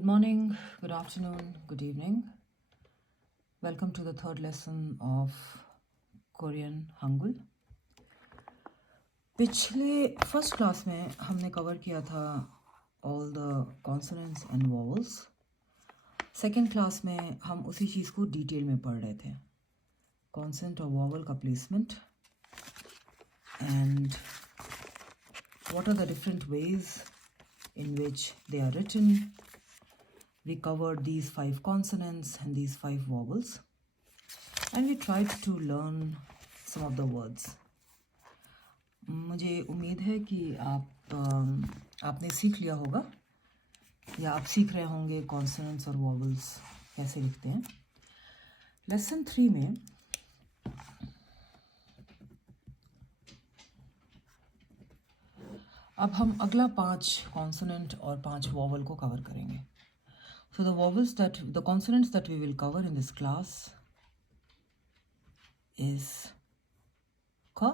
Good morning, good afternoon, good evening. Welcome to the third lesson of Korean Hangul. पिछले first class में हमने cover किया था all the consonants and vowels. Second class में हम उसी चीज़ को डिटेल में पढ़ रहे थे, consonant और vowel का placement and what are the different ways in which they are written. We covered these 5 consonants and these 5 vowels and we tried to learn some of the words. मुझे उम्मीद है कि आपने सीख लिया होगा या आप सीख रहे होंगे consonants और vowels कैसे लिखते हैं. लेसन 3 में अब हम अगला 5 consonant और 5 vowel को कवर करेंगे. So the consonants that we will cover in this class is K,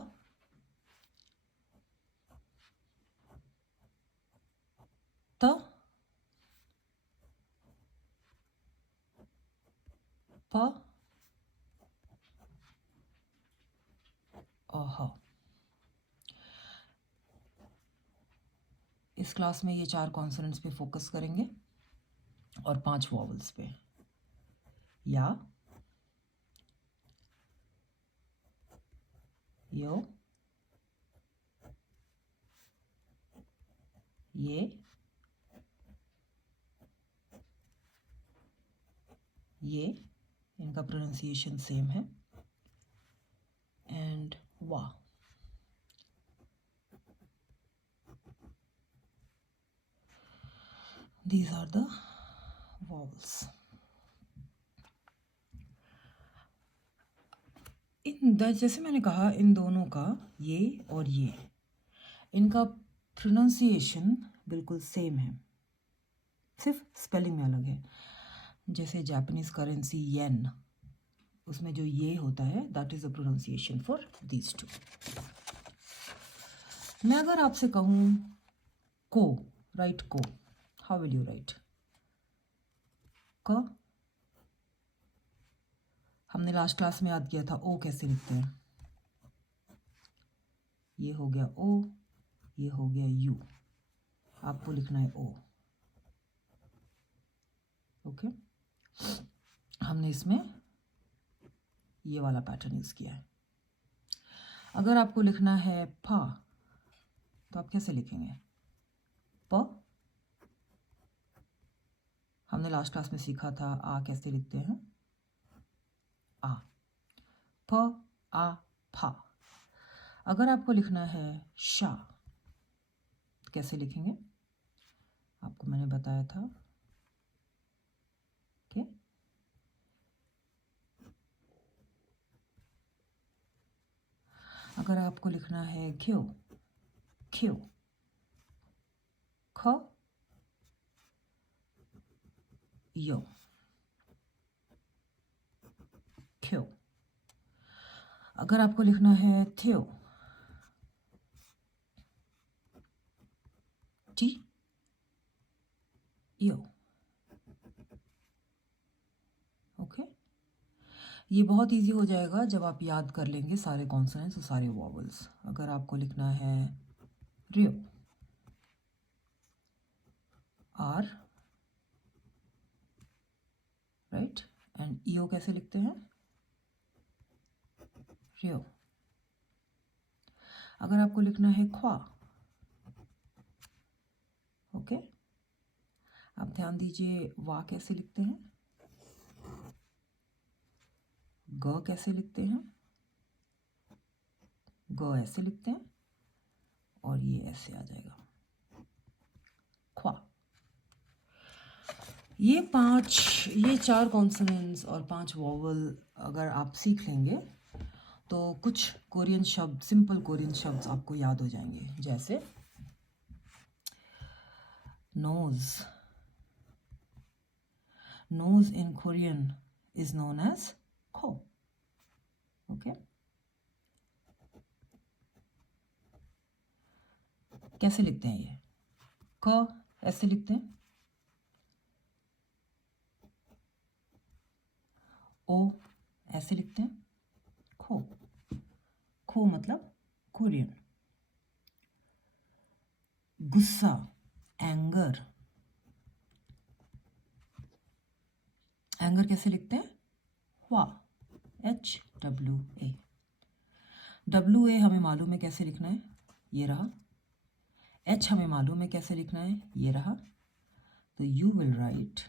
T, P और H. इस क्लास में ये 4 कॉन्सोनेंट्स पे फोकस करेंगे और 5 वॉवल्स पे. या, यो, ये, इनका प्रोनाउंसिएशन सेम है, एंड वा. These are the vowels. जैसे मैंने कहा, इन दोनों का ये और ये इनका प्रोनाउंसिएशन बिल्कुल सेम है, सिर्फ स्पेलिंग में अलग है. जैसे जापानीज करेंसी येन, उसमें जो ये होता है that is the pronunciation for these two. मैं अगर आपसे कहूँ को, राइट को, हाउ विल यू राइट? क. हमने लास्ट क्लास में याद किया था ओ कैसे लिखते हैं. ये हो गया ओ, ये हो गया यू. आपको लिखना है ओ. ओके. हमने इसमें ये वाला पैटर्न यूज किया है. अगर आपको लिखना है फा, तो आप कैसे लिखेंगे? प. हमने लास्ट क्लास में सीखा था आ कैसे लिखते हैं. आ. प, आ, फा. अगर आपको लिखना है शा, तो कैसे लिखेंगे? आपको मैंने बताया था. ओके. अगर आपको लिखना है घ्यो, ख्यो, ख, यो, ख्यो. अगर आपको लिखना है थियो, टी, यो. ओके. ये बहुत इजी हो जाएगा जब आप याद कर लेंगे सारे कॉन्सोनेंट्स और सारे वॉवल्स. अगर आपको लिखना है रियो, आर, राइट, एंड ईओ कैसे लिखते हैं? रियो. अगर आपको लिखना है ख्वा, ओके, आप ध्यान दीजिए वा कैसे लिखते हैं, ग कैसे लिखते हैं, ग ऐसे लिखते हैं और ये ऐसे आ जाएगा ख्वा. ये 4 कॉन्सोनेंट्स और 5 वॉवल अगर आप सीख लेंगे तो कुछ कोरियन शब्द, सिंपल कोरियन शब्द आपको याद हो जाएंगे. जैसे nose. Nose in Korean is known as खो. ओके. कैसे लिखते हैं ये? क ऐसे लिखते हैं, ओ ऐसे लिखते हैं, खो, खो मतलब कोरियन। गुस्सा, एंगर, एंगर कैसे लिखते हैं, हुआ, HWA। WA हमें मालूम है कैसे लिखना है, ये रहा। H हमें मालूम है कैसे लिखना है, ये रहा। तो यू विल राइट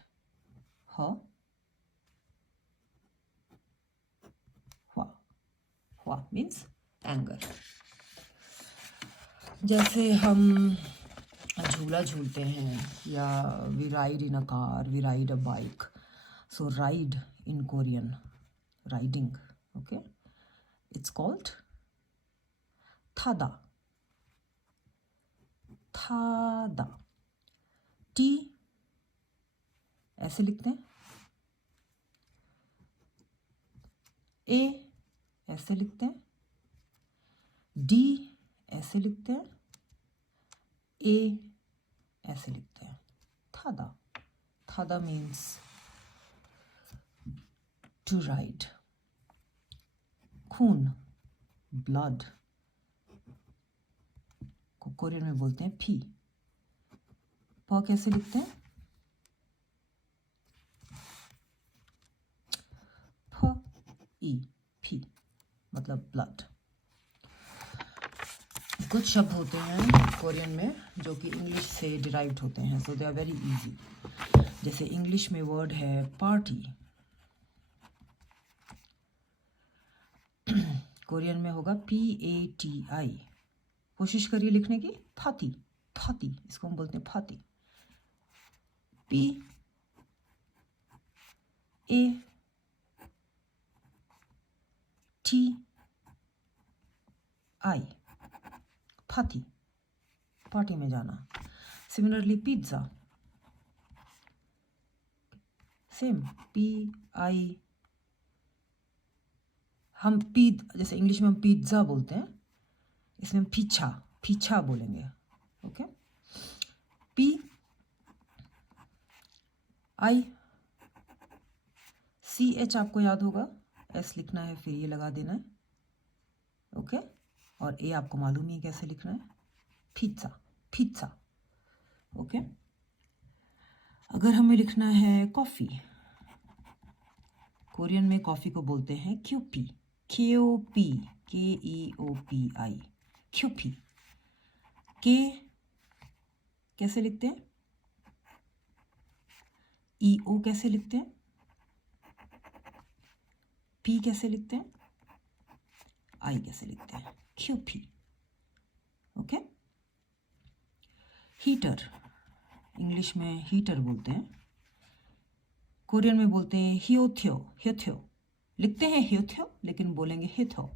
ह, हुआ मीन्स एंगर। जैसे हम झूला झूलते हैं या we ride in a car, we ride a bike. So ride in Korean, riding, okay, it's called थादा, थादा। टी ऐसे लिखते हैं, ए ऐसे लिखते हैं, डी ऐसे लिखते हैं, ए ऐसे लिखते हैं, थादा। थादा मीन्स टू राइड। खून, ब्लड को कोरियन में बोलते हैं फी। प कैसे लिखते हैं, फ ई, फी मतलब ब्लड। कुछ शब्द होते हैं कोरियन में जो कि इंग्लिश से डिराइव्ड होते हैं, सो दे आर वेरी इजी। जैसे इंग्लिश में वर्ड है पार्टी, कोरियन में होगा PATI। कोशिश करिए लिखने की, फाती, फाती, इसको हम बोलते हैं फाती। PATI, फाती, पार्टी में जाना। सिमिलरली पिज्ज़ा, सेम PI, हम जैसे इंग्लिश में हम पिज्ज़ा बोलते हैं, इसमें हम पीछा, पीछा बोलेंगे, ओके। PICH आपको याद होगा, S लिखना है फिर ये लगा देना है, ओके। और A आपको मालूम ही है कैसे लिखना है, पिज्ज़ा, पिज्ज़ा, ओके। अगर हमें लिखना है कॉफ़ी, कोरियन में कॉफ़ी को बोलते हैं क्यूपी, KOP, KEOPI, क्यूपी। के कैसे लिखते हैं, EO कैसे लिखते हैं, P कैसे लिखते हैं, I कैसे लिखते हैं, क्यूपी, ओके। हीटर, इंग्लिश में हीटर बोलते हैं, कोरियन में बोलते हैं हियोथ्यो, हियोथ्यो लिखते हैं हियोथ्यो लेकिन बोलेंगे हिथो।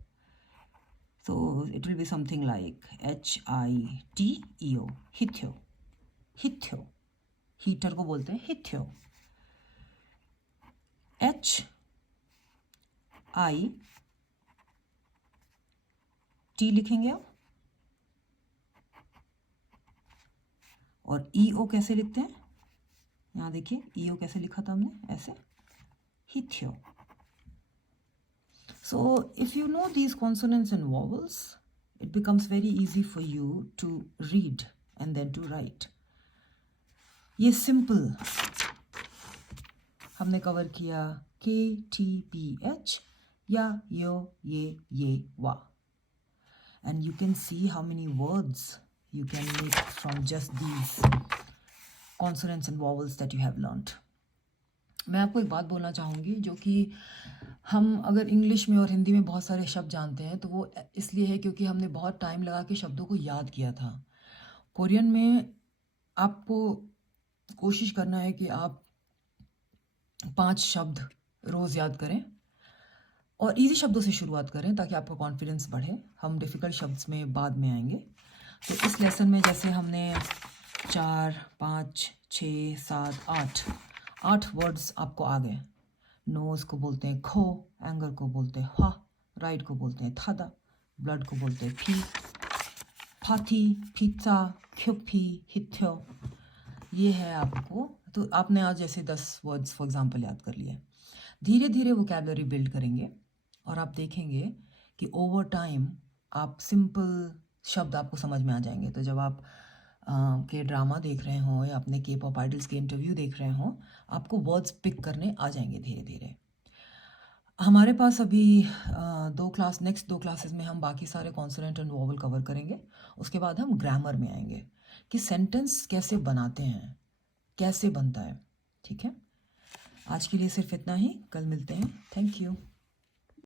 So it will be something like HITEO, हिथ्यो, हिथ्यो। हीटर को बोलते हैं हिथ्यो। HIT लिखेंगे आप, और EO कैसे लिखते हैं, यहाँ देखिए EO कैसे लिखा था हमने, ऐसे, हिथ्यो। So if you know these consonants and vowels, it becomes very easy for you to read and then to write. ये सिंपल हमने कवर किया KTPH या यो ये वा, and you can see how many words you can make from just these consonants and vowels that you have learned. मैं आपको एक बात बोलना चाहूँगी, जो कि हम अगर इंग्लिश में और हिंदी में बहुत सारे शब्द जानते हैं तो वो इसलिए है क्योंकि हमने बहुत टाइम लगा के शब्दों को याद किया था। कोरियन में आपको कोशिश करना है कि आप 5 शब्द रोज़ याद करें और इजी शब्दों से शुरुआत करें ताकि आपका कॉन्फिडेंस बढ़े। हम डिफ़िकल्ट शब्द में बाद में आएंगे। तो इस लेसन में जैसे हमने 4, 5, 6, 7, 8 वर्ड्स आपको आ गए। नोज़ को बोलते हैं खो, एंगर को बोलते हैं हा, राइट को बोलते हैं थादा, ब्लड को बोलते हैं फी, फाथी, पिज्ज़ा, क्यूपी, हिथ्यो। ये है आपको, तो आपने आज जैसे 10 वर्ड्स फॉर एग्जांपल याद कर लिए। धीरे धीरे वोकैबलरी बिल्ड करेंगे और आप देखेंगे कि ओवर टाइम आप सिंपल शब्द आपको समझ में आ जाएंगे। तो जब आप के ड्रामा देख रहे हो या अपने के पॉप आइडल्स के इंटरव्यू देख रहे हो, आपको वर्ड्स पिक करने आ जाएंगे धीरे धीरे। हमारे पास अभी नेक्स्ट 2 क्लासेस में हम बाकी सारे कॉन्सोनेंट एंड वोवल कवर करेंगे। उसके बाद हम ग्रामर में आएंगे कि सेंटेंस कैसे बनाते हैं, कैसे बनता है। ठीक है, आज के लिए सिर्फ इतना ही, कल मिलते हैं। Thank you.